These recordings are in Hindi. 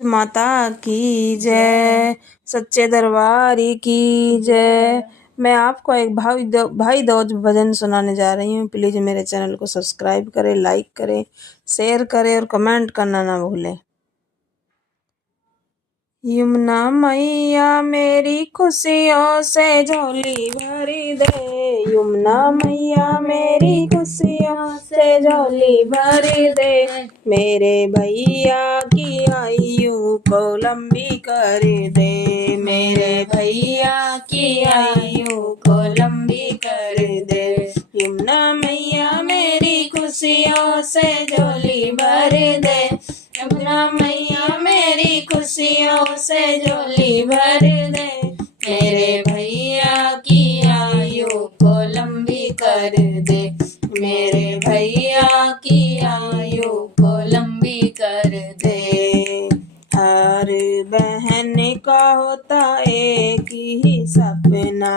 माता की जय, सच्चे दरबार की जय। मैं आपको एक भाई दूज भजन सुनाने जा रही हूँ। प्लीज मेरे चैनल को सब्सक्राइब करें, लाइक करें, शेयर करें और कमेंट करना ना भूलें। यमुना मैया मेरी खुशियों से झोली भरी दे, यमुना मैया मेरी खुशियों से झोली भरी दे, मेरे भैया की आयु को लंबी कर दे, मेरे भैया की आयु को लंबी कर दे। यमुना मैया मेरी खुशियों से झोली भर दे, यमुना मैया मेरी खुशियों से झोली भर दे, मेरे भैया की आयु को लंबी कर दे, मेरे भैया की आयु को लंबी कर दे। हर बहन का होता एक ही सपना,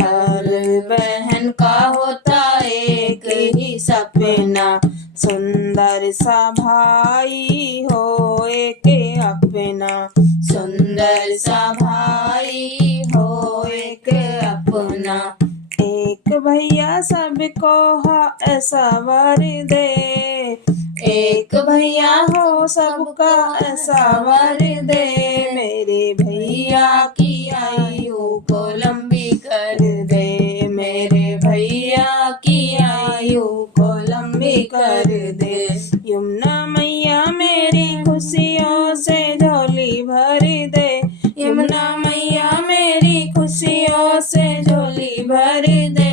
हर बहन का होता एक ही सपना, सुंदर सा भाई हो एक अपना, सुंदर सा भाई हो एक अपना, एक भैया सबको ऐसा वर दे, एक भैया हो सबका ऐसा वर दे, मेरे भैया की आयु को लंबी कर दे, मेरे भैया की आयु को लंबी कर दे। यमुना मैया मेरी खुशियों से झोली भर दे, यमुना मैया मेरी खुशियों से झोली भर दे,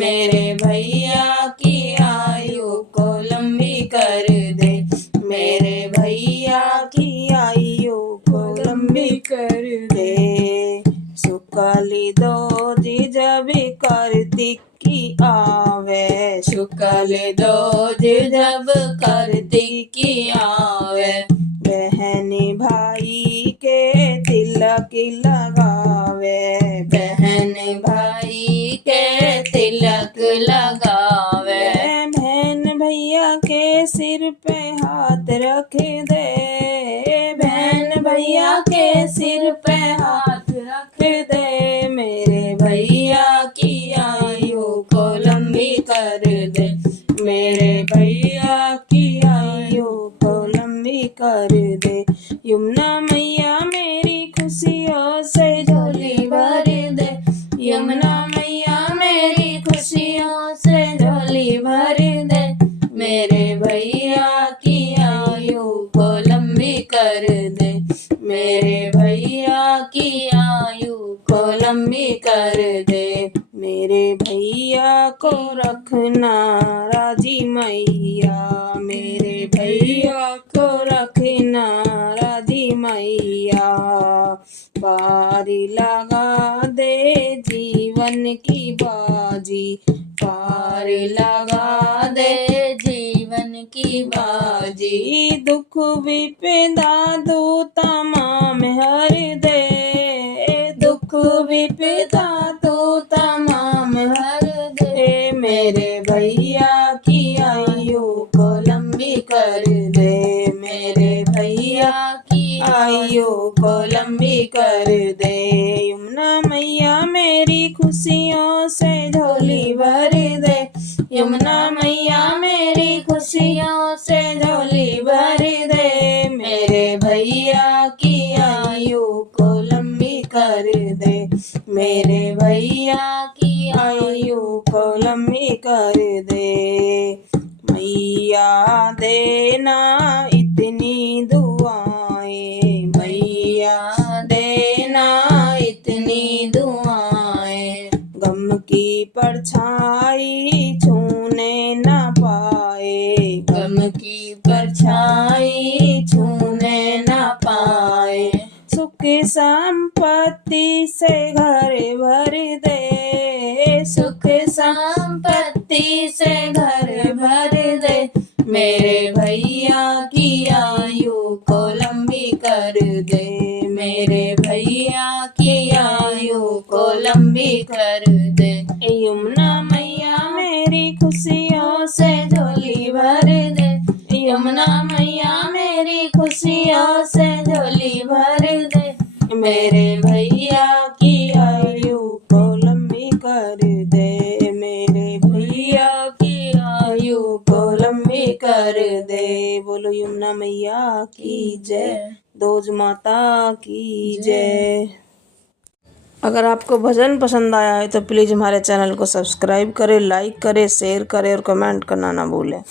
मेरे भैया की आयु को लंबी कर दे, मेरे भैया की आयु को लंबी कर दे। शुक्ल दूज जब कार्तिक की आवे, शुक्ल दूज जब कार्तिक की आवे, बहन भाई के तिलक लगावे, बहन भाई के तिलक लगावे, बहन भैया के सिर पे हाथ रख दे, बहन भैया के सिर पे हाथ रख दे, मेरे भैया की आयु को लंबी कर दे, मेरे भैया की आयु को लंबी कर दे। यमुना मैया मेरी खुशियों से झोली भर दे, यमुना मैया मेरी खुशियों से झोली भर दे, मेरे भैया की आयु को लंबी कर दे, मेरे भैया की आयु को लंबी कर दे। मेरे भैया को रखना राजी मैया, मेरे भैया को रखना राजी मैया, पार लगा दे जीवन की बाजी, पार लगा दे जीवन की बाजी, दुख विपदा दो तमाम हर दे, दुख विपदा दो तमाम हर दे, मेरे भैया की आयु को लंबी कर दे, मेरे भैया की आयु को लंबी कर दे। यमुना मैया मेरी खुशियों से झोली भर दे, यमुना मैया मेरी खुशियों से झोली भर दे, मेरे भैया की आयु को लंबी कर दे, मेरे भैया की आयु को लंबी कर दे। मैया देना इतनी दुआएं, मैया देना इतनी दुआएं, गम की परछाई छूने न पाए, गम की परछाई छूने न पाए, सुख संपत्ति से घर भर दे, सुख संपत्ति से घर भर दे, मेरे भैया की आयु को लंबी कर दे, मेरे भैया की आयु को लंबी कर दे। यमुना मैया मेरी खुशियों से झोली भर दे, यमुना मैया मेरी खुशियों से झोली मेरे भैया की आयु को लंबी कर दे, मेरे भैया की आयु को लंबी कर दे। बोलो यमुना मैया की जय, दोज माता की जय। अगर आपको भजन पसंद आया है तो प्लीज़ हमारे चैनल को सब्सक्राइब करें, लाइक करें, शेयर करें और कमेंट करना ना भूलें।